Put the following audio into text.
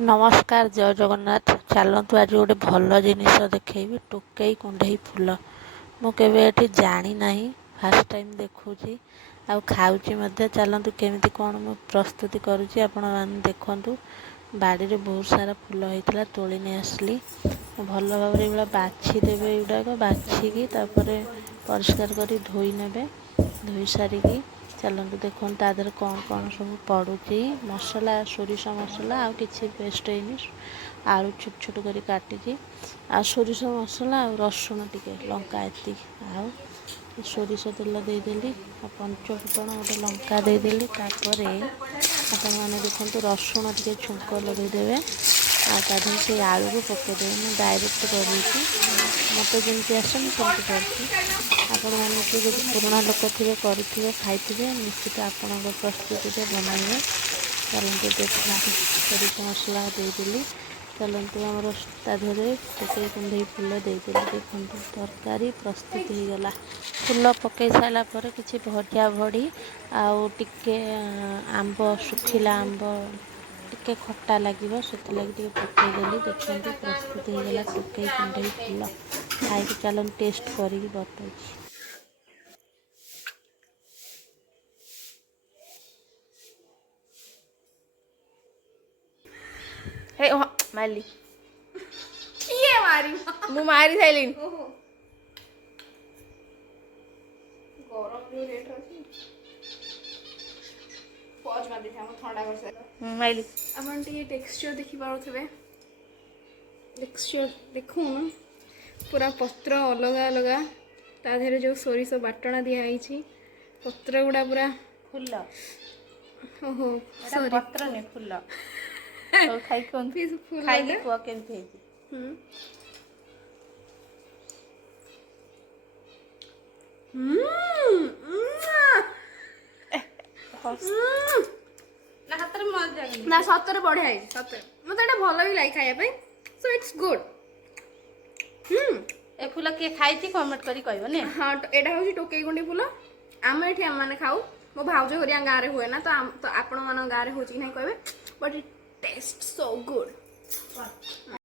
नमस्कार जय जगन्नाथ। चलतु आज गोटे भल जिनिस देखी टोकई कुंडई फूल मुझे ये जानी ना फास्ट टाइम देखुची आ खाऊची मध्य। चलतु केमिति कौन मु प्रस्तुति करुँची आपण मैंने देखु। बाड़ी रे बहुत सारा फूल होता तोली नहीं आसली भल भाव ये बाछीदेवे युवाक बाछिकी परिष्कार कर धोई ने धोई सारिकी चलतु देखो तादर कौन कौन सब पड़ुची मसला सोरिष मसला आ किसी पेस्ट है आलू छोट छोट कर काटी आ सोरिष मसला आ रसुण टिके लंका एति आ सोरिष तेल देदेली पंचफुटण गोटे लंका देदेली तापर आपण मैंने देखो रसुण टिके छुंक लगेदेवे आधे से आलू को पकईदे मुझे डायरेक्ट कर मत जमी आसे मुझे करती आपण मैंने जो पुराणा लोक थे करेंगे खाई निश्चित आपण प्रस्तुति बनइबे। चलते देखना सोरिष मसला देदेली चलतु आमर ताधे टोकई कुंडई फूल देदेली देखो तरकारी प्रस्तुत हो गला। फूल पकई सारापर कि भजा भड़ी आउ टिके आंब सुखिला आंब टिके खट्टा लगे से पकईदेली देखते प्रस्तुत हो गला टोकई कुंडई फूल खाई चलन टेस्ट करी बताऊँ। हे मारली किए मारी मु मारी साइलिन गरम जो रेट अछि पॉज मार दे हम ठंडा कर से मारली अपन टी टेक्सचर देखि पारुथबे टेक्सचर देखू ना पूरा पत्र अलग अलग ता देहरे जो सोरिष बाटना दिया आइछि पत्र गुडा पूरा फूल ओहो सॉरी पत्र ने फूल तो खाई कौन खाई के कुआ केमती है ना हाथ रे मजा ना सतरे बढ़िया है सतरे मते एटा भलो भी लाइक खाया पे सो इट्स गुड ए फूल के खाई थी कमेंट करी कहबो ने। हां तो एटा होची टोकई गुंडी फूल आम एठी हम माने खाऊ मो भाउज हरिया गाँ रे हुए ना तो आपण मान गाँ रे होची नहीं कहबे but it taste so good.